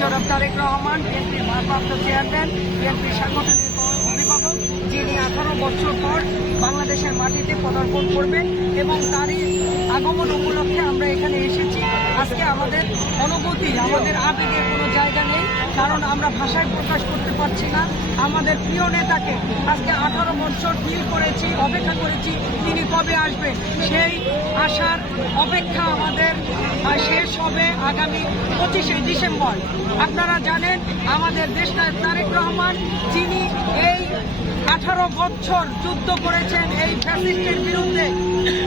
জনাব তারেক রহমান বিএনপির ভারপ্রাপ্ত চেয়ারম্যান বিএনপির সাংগঠনিক অভিভাবক যিনি আঠারো বছর পর বাংলাদেশের মাটিতে পদার্পণ করবেন এবং তারই আগমন উপলক্ষে আমরা এখানে এসেছি। আজকে আমাদের অনুভূতি, আমাদের আবেগের কোনো জায়গা নেই, কারণ আমরা ভাষায় প্রকাশ করতে পারছি না। আমাদের প্রিয় নেতাকে আজকে আঠারো বছর ফিল করেছি, অপেক্ষা করেছি, তিনি কবে আসবেন? সেই আশার অপেক্ষা আমাদের শেষ হবে আগামী পঁচিশে ডিসেম্বর। আপনারা জানেন, আমাদের দেশনায়ক তারেক রহমান, যিনি এই আঠারো বছর যুদ্ধ করেছেন এই ফ্যাসিস্টের বিরুদ্ধে।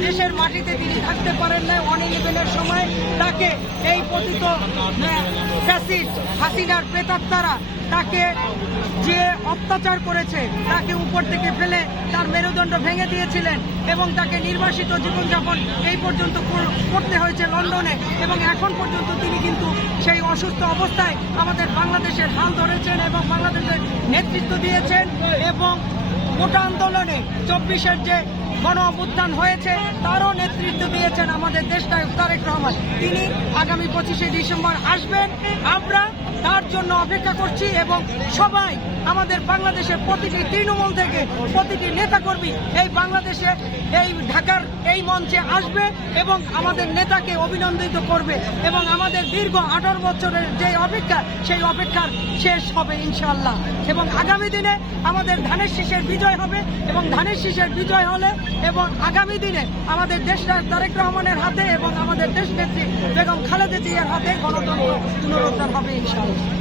দেশের মাটিতে তিনি থাকতে পারেন না ইলেভেনের সময় তাকে এই পতিত ফ্যাসিস্ট হাসিনার প্রেতার প্রেতাত্মারা তাকে যে অত্যাচার করেছে, তাকে উপর থেকে ফেলে তার মেরুদণ্ড ভেঙে দিয়েছিলেন এবং তাকে নির্বাসিত জীবনযাপন এই পর্যন্ত করতে হয়েছে লন্ডনে। এবং এখন পর্যন্ত তিনি কিন্তু সেই অসুস্থ অবস্থায় আমাদের বাংলাদেশের হাল ধরেছেন এবং বাংলাদেশের নেতৃত্ব দিয়েছেন এবং গোটা আন্দোলনে চব্বিশের যে গণ অভ্যুত্থান হয়েছে, তারও নেতৃত্ব দিয়েছেন আমাদের দেশ তারেক রহমান। তিনি আগামী পঁচিশে ডিসেম্বর আসবেন। আমরা তার জন্য অপেক্ষা করছি এবং সবাই আমাদের বাংলাদেশের প্রতিটি তৃণমূল থেকে প্রতিটি নেতাকর্মী এই বাংলাদেশে, এই ঢাকার এই মঞ্চে আসবে এবং আমাদের নেতাকে অভিনন্দিত করবে এবং আমাদের দীর্ঘ আঠারো বছরের যে অপেক্ষা, সেই অপেক্ষার শেষ হবে ইনশাল্লাহ এবং আগামী দিনে আমাদের ধানের শীষের বিজয় হবে এবং ধানের শীষের বিজয় হলে এবং আগামী দিনে আমাদের দেশ নায়ক তারেক রহমানের হাতে এবং আমাদের দেশ নেত্রী বেগম খালেদা জিয়ার হাতে গণতন্ত্র পুনরুদ্ধার হবে ইনশাল্লাহ